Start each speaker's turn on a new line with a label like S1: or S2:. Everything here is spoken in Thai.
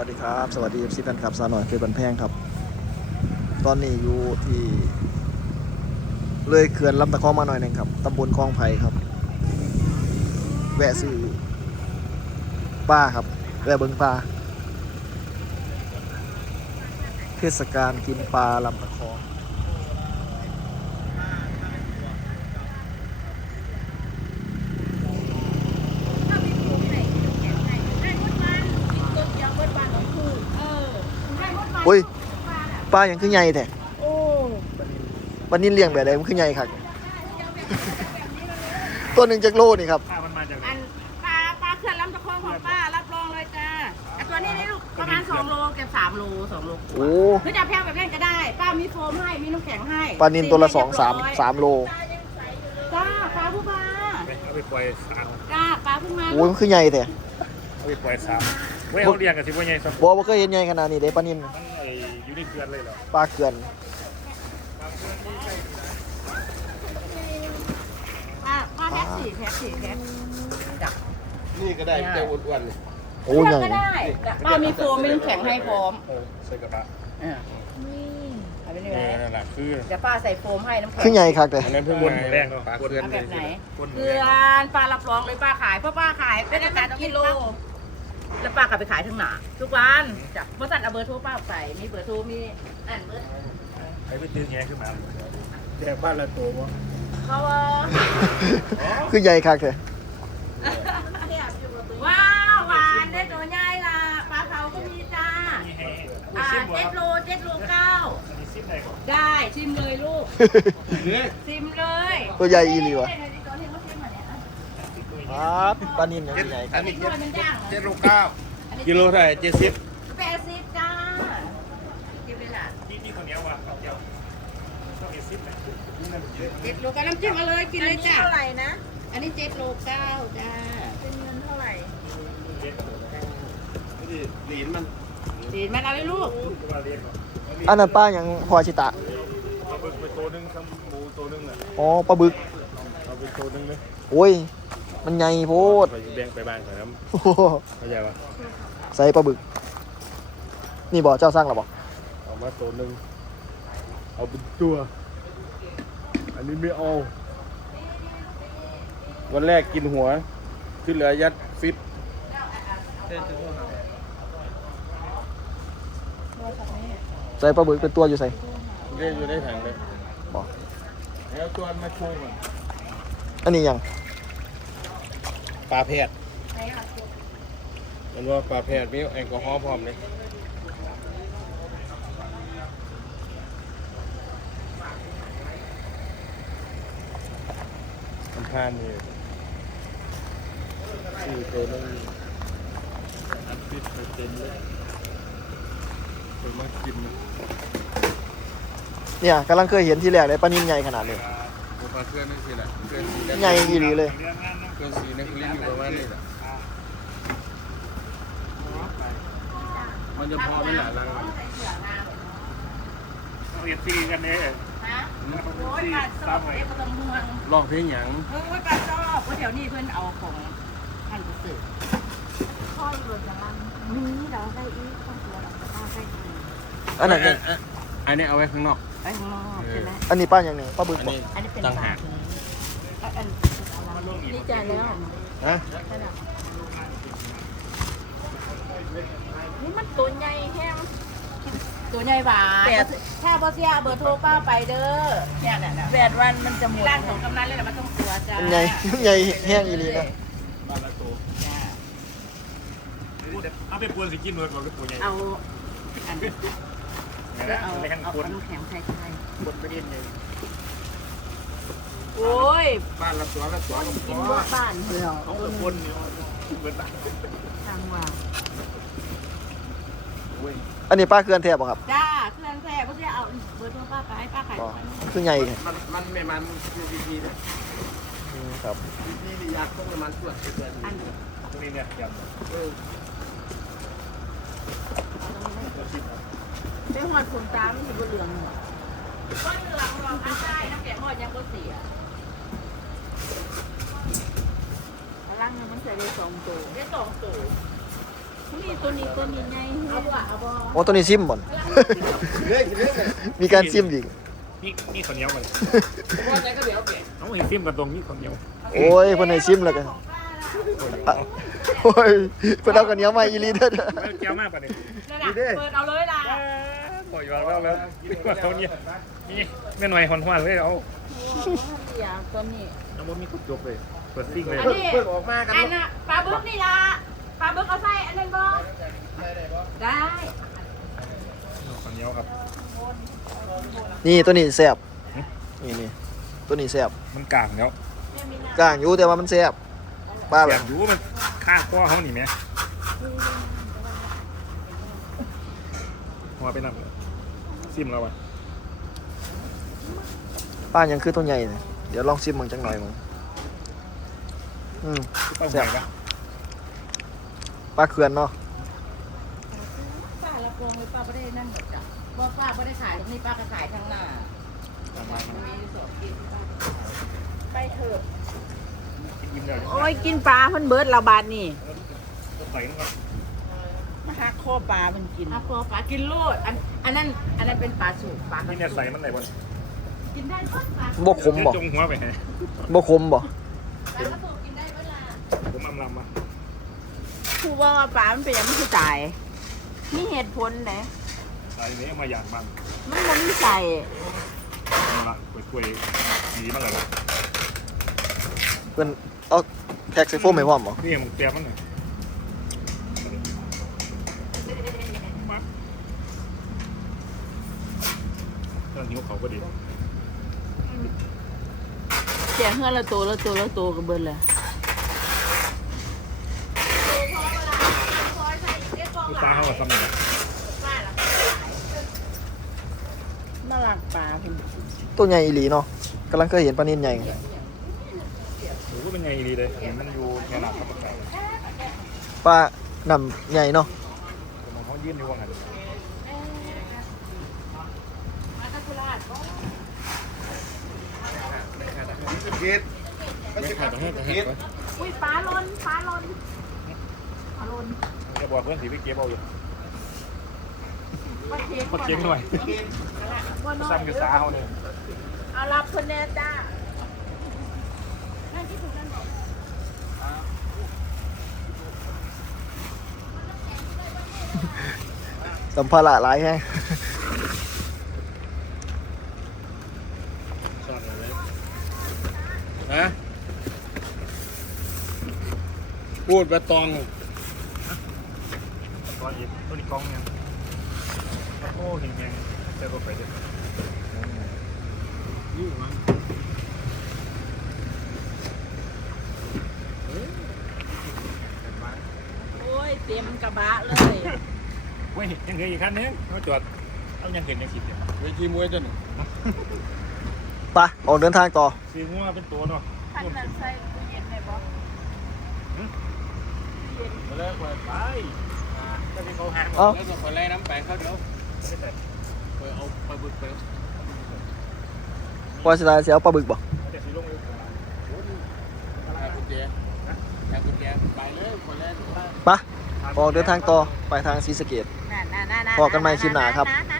S1: วัสดีครับ สวัสดีเอฟซีแฟนคลับสาวหน่อยเคยบันแพงครับ ตอนนี้อยู่ที่เลยเขื่อนลำตะคองมาหน่อยหนึ่งครับตำบลคลองไผ่ครับ แวะซื้อป้าครับ แวะเบิงปลาเทศกาลกินปลาลำตะคอง
S2: ถ้ามีครูที่ไหนแข็งให้ให้มดมันกินต้นเดียวมดมันของครูเออให้มดมัน
S1: อุ้ย
S2: ปลาน่ะ
S1: ปลาอย่างคือใหญ่แท้
S2: โอ้
S1: วันนี้เลี้ยงแบบใดมันคือใหญ่ครับ ตัวหนึ่งจากโลนี่ครับ
S3: ข้ามันมาจากไหน
S2: อันปลาปลาเขื่อนลำตะคองของป้ารับรองเลยจ้าไอตัวนี้นี่ลูกประมาณ2โลเก็บ3โล2โล
S1: โอ้
S2: หรือจะแพงแบบนี้ก็ได้ ป้ามีโฟมให้มีน้ำแข็งให้
S1: ปลานินตัวละสองสามสามโล
S2: จ้าปลาผู้มา
S3: เอาไปปล่อยสาม
S2: จ้าปลาเพิ่งมา
S1: โอ้ยมันคือใหญ่แท้
S3: เอาไปปล่อยสามเว้ยเขาเรียกกันสิว่าไงสัก
S1: บอกว่าเคยเห็นใหญ่ขนาดนี้เด้ปลานิน
S3: มัน ไอ้อยู่ในเขื่อนเลยเหรอ
S1: ปลาเขื่อน
S2: ป้าป้าแพ็คสี่แพ็คสี่แพ็คจ้ะ
S4: นี่ก็ได้เจ้าอ้วนๆนี่
S1: โอ้
S2: เลื
S1: ให
S2: อก
S1: ญ่
S2: ก็ได้ป้ามีโฟมมีน้ำแข็งให้พร้อม
S3: เออใส่กระบะ
S2: อ่าเอาไปเลย
S3: เอ
S2: ไหม
S3: อนั่นแหละคือ
S2: เดี๋ยวป้าใส่โฟมให้น้ำแข็ง
S1: คือใหญ่คักแต่
S4: อันนั้นเพิ่ง
S3: วน
S4: มา
S3: แรงเนาะ
S4: ปลาเกลือน
S2: เอาแบบไหน
S3: คน
S2: เกลือนป้ารับรองเลยป้าขายเพราะป้าขายเป็นอาจารย์กิโล แล้วป้ากลับไปขายทั้งหนาทุกวันจากบริษัทเอาเบอร์โทรป้าไป มีเบอร์โทรมีอันเบอร์
S3: ไอ้ไปตื้อแง่ขึ้นมาแดกบ้านละตัววะ
S2: เขาว่า
S1: คือใหญ่คักแต่
S2: ว้าวหวานได้ตัวใหญ่ละปลาเผาก็มีจ้าอ่าเจ็ดโลเจ็ดโลเก้า
S3: มีซิปไหนก่อน
S2: ได้ชิมเลยลูก ชิมเลย
S1: ตัวใหญ่อีหลีวะ ครับปลานินอย่างใหญ่ค
S4: อั
S1: รับ
S4: นนี้
S2: หน่วยมันย่าง
S4: เจ็
S2: นะ
S4: ดโลเก้ากิโลเท่าไหร่เจ็ดสิบ
S2: แปดสิบจ้ากินเลยล่ะ
S3: ที่นี่คนนี้ว่าเขาเดียวต้องมีซิปไหน
S2: เจ็ดโลกับน้ำจิ้มมาเลยกินเลยจ้า
S5: เท่าไหร่นะ
S2: อันนี้เจ็ดโลเก้าจ้า
S5: เป็นเงินเท่าไหร่
S4: นี่หลีนมัน
S2: ดีไหมเอาเลยลูก
S3: ว่าเรียกเนาะ
S1: อันนั้นปลาอย่างพอชิตะ
S3: เอาไปไปตัวนึงทั้งหมูตัวนึงอะ
S1: อ๋อปลาบึก
S3: เอาไปตัวนึงเลย
S1: โอ้ย มันใหญ่โพด
S3: ไปแบ่งไปบ้านก่อนนะ
S1: โอ้โห
S3: เข้าใจป่ะ
S1: ใส่ปลาบึก นี่บอกเจ้าสร้างหรอบอก
S3: เอามาตัวนึงเอาเป็นตัว อันนี้ไม่เอา
S4: วันแรกกินหัว ที่เหลือยัดฟิต
S1: ใส่ปลาบึกเป็นตัวอยู่ใส่
S4: เรียกอยู่ในถังเลย
S1: บอก
S4: แล้วตัวมาโชว์ก่อน
S1: อันนี้ยัง
S4: ปลาแพทย์มันว่าปลาแพทย์มีแอลกอฮอล์พร้อมเลยมันพานนี่สี่ตัวนึงอัดฟิตไปเต็มเลยตัวมากินนะ
S1: เนี่ยกำลังเคยเห็นที่แรกเลยปลานินใหญ่ขนาดนี้
S4: ตัวปลาเกลือนนี่สิแหละเกลือนสีแดง
S1: ใหญ่อีหลีเลย
S3: เรื่องงานเนาะ
S4: เกลือนสีนักลิ้นอยู่ประมาณนี้แหละมันจะพอไหมล่ะลัง
S3: เรียนตีกันเนี่ย
S2: ฮะโอ้ยปลาชอบเอ๊ะปลาตำม่วง
S4: ลองเพลงหยัง
S2: เฮ้ยปลาชอบเพราะแถวนี้เพื่อนเอาของท่านผู้สื่อ
S5: พ่ออยู่บนกำลังนี้เราได้อีกต้องตัวเราป้าได้อีก
S1: อันนั้นยัง
S4: อันนี้เอาไว้ข้างนอก
S2: ไปข้างนอกใช่ไหม
S1: อันนี้ปลาอย่างหนึ่งปลาบึก
S4: อัน
S1: บอก
S4: นี้
S2: อันนี้เป็น
S4: ต่างหาก
S2: อัน อัน
S5: ดีใจแล้ว
S1: ฮะ
S5: นี่มันตัวใหญ่แห้ง
S2: ตัวใหญ่หวานถ้าบอสเซียเบอร์โทรป้าไปเด้อเนี่ยน่ะนะ
S5: แปดวันมันจะหมด
S2: ร้านของกำนันเลยแหละมันต้องตัวจ้า
S1: มันใหญ่มันใหญ่แห้งอีหลีนะ
S3: บ้านละตัว
S2: จ้า
S3: เอาไปปวนสิกินเลยบอกก็ปวนใหญ่
S2: เอาอันนี้
S3: นะ
S2: เอา
S3: แรง
S2: เอา
S3: คน
S2: น้ำแข็งใส่ใส่
S3: คนไม่เด่นเลย
S2: โอ้ย
S4: บ้านละตัวละตัวละ
S5: กิ
S4: ตั
S5: น
S4: ว
S5: หมดบ้านเหรอ
S3: เขาเป็นคนเนี่ยเหมือน
S5: ทางว่า
S1: อันนี้ปลาเกลือนแทบบ่ครับ
S2: จ้าเครื่องแท้บอสเซียเอาเบอร์โทรป้าไปให้ป้าขาย
S1: บอกคือใหญ่แท้
S4: มันมันไม่มันคือพีพีนะ
S1: อืมครับ
S4: พีพีนี่อยากต้องมันตรวจเดือน
S2: อัน
S3: ตรงนี้เนี่ยย
S4: เออ
S5: ได้หอดขนตาไม่อยู่บนเหลือง
S2: ก็เหลืองรองอันได้น้ำแข็งหอดยังก็เสีย
S5: ลังมันใส่ได้สองตัว
S2: ได้สองตัว
S5: มันนี่ตัวนี้ตัวนี้ไง
S2: เอาบ่เอาบ่
S1: โอ้ตัวนี้ซิมบ่นมีการซิมอีก
S6: นี่นี่ข้าวเหนียวมัน
S2: ว่าใจก็เดี๋ยวเปลี่ยน
S6: เอาเห็นซิมกันตรงนี้ข้าวเหนียว
S1: โอ้ยเพิ่นให้ซิมแล้วกันอะโอ้ยเพิ่นเอากันเหนียวมาอีหลีเด้อ
S6: แล้วแก้วมากป่ะเนี่ย
S2: นั่นน่ะเปิดเอาเลยล่ะ
S6: ปล่อยอยู่แล้วแล้วข้าวเหนียวนี่แม่หน่อยหอนๆเลยเอา
S5: อยากตัวนี้
S6: แล้วมันมีกุจบเลยเปิดซิ่งเลย
S2: อันนี้ออกมากันอันน่ะปลาบึกนี่ล่ะปลาบึกเอาใส่อันนั้นบ่ได้
S6: ข้าวเหนียวครับ
S1: นี่ตัวนี้แซ่บนี่นี่ตัวนี้แซ่บ
S6: มันกลางแล้ว
S1: กลางอยู่แต่ว่ามันแซ่บป้า
S6: อ
S1: แบ
S6: ยา
S1: บ
S6: กรู้มันข้างคอเขานี่ไหม หัวไปนั่งซิมแล้วอะ
S1: ป้ายังคือตัวใหญ่เลยเดี๋ยวลองซิมมึงจังหน่อยมึงอืม
S6: ต้องใส่ปะ
S1: ป้าเขื่อนเนาะ
S2: ป้ารับรองไว้ป้าไม่ได้นั่งแบบจ้ะว่าป้าไม่ได้ขายตรงนี้ป้าก็ขายทางหน้ามีสองกิน
S5: ไปเถอะ
S6: ยิ้มเลย
S5: โอ้ยกินปลาเพิ่นเบิดเราบาดนี่
S6: ใส่นะ ครับ
S5: มาหาข้อปลามันกิน
S2: อาโปปลากินโลดอันอันนั้นอันนั้นเป็นปลาสูตรปลา
S6: นี่เนี่ยใส่มันไหนบน
S2: กินได้ก็ปลา
S1: บ่ขมบ่
S6: จงหัวไปฮะ
S1: บ่ขมบ่
S2: ปลากระสูตรกินได้เวลา
S6: ผมอำลำมา
S5: ผู้ว่าว่าปลามันเป็นอย่างมันคือตายมีเหตุผลไหน
S6: ใส่เนี้ยมาอย่างมัน
S5: มันบ่มีใส่
S6: มาละกล้วยๆดีมากเลยนะ
S1: เพิ่นเอาแพ็กใส่โฟมให้พร้อมบ่
S6: นี่มึงเตรียมมันหน่อย
S5: ฮือนละตัวละตัวละตัวก็เบิดเลย
S6: ลูกตาเขาก็ทำอย่างนี้
S5: มาลักปลาเพิ่น
S1: ตัวใหญ่อีหลีเนาะกำลังเคยเห็นปลานินใหญ่
S6: หนูก็เป็นไงดีเลยเห็นมันอยู่ในหลักเขาไก่
S1: ปลาน้ำใหญ่เนาะ
S6: มองเขายื่นอยู่ว่างั้นไม่ ขาดต้องให้ต้องให้
S5: อุ้ยปลาลนปลาลนปลาลน
S6: จะบอกเพื่อนสีไปเก็บเอาอยู่
S5: ปลาเค็ม
S6: พอเก็บหน่อย
S5: บ่น้อย
S6: ซ้ำกับสาเขาเนี่ย
S5: เอารับเพิ่นแน่จ้า
S1: สัมภาระหลายแฮง
S4: สั่นเลยฮะ พูดไปตอง
S6: ตอนหยิบตัวนี้กล้องเนี่ยโอ้หิงแหงเจอตัวไปเลย
S4: อยู่มั้ง
S5: โอ้ยเต็มกระบะเลย
S6: เว้ยยังเหลืออีกคันนึงมาจอดเอายังเห็นยังสิบเนี่ย
S4: เวทีมวยจน
S1: ไปออกเดินทางต่อ
S6: ซื้องัวเป็นตัวเนาะ
S5: ท่านนั้นใส่ตู้เย็นได้บ่
S4: มาแล้วไป
S6: ไปก็ที่เขาหาง
S1: เอ้า
S4: แล้วก็ไปไล่น้ำไปเขาเดี๋ยวไปเอาไปบึกไป
S1: ว่าสิตายสิเอาปลาบึกบ่
S6: จะสีลงเลย
S4: หากุญแจหากุญแจไปเลยคนแรก
S1: ไปออกเดินทางต่อไปทางศรีสะเกษ
S5: นั่นๆๆๆ
S1: พอกันใหม่คลิปหน้าครับ
S5: นั่น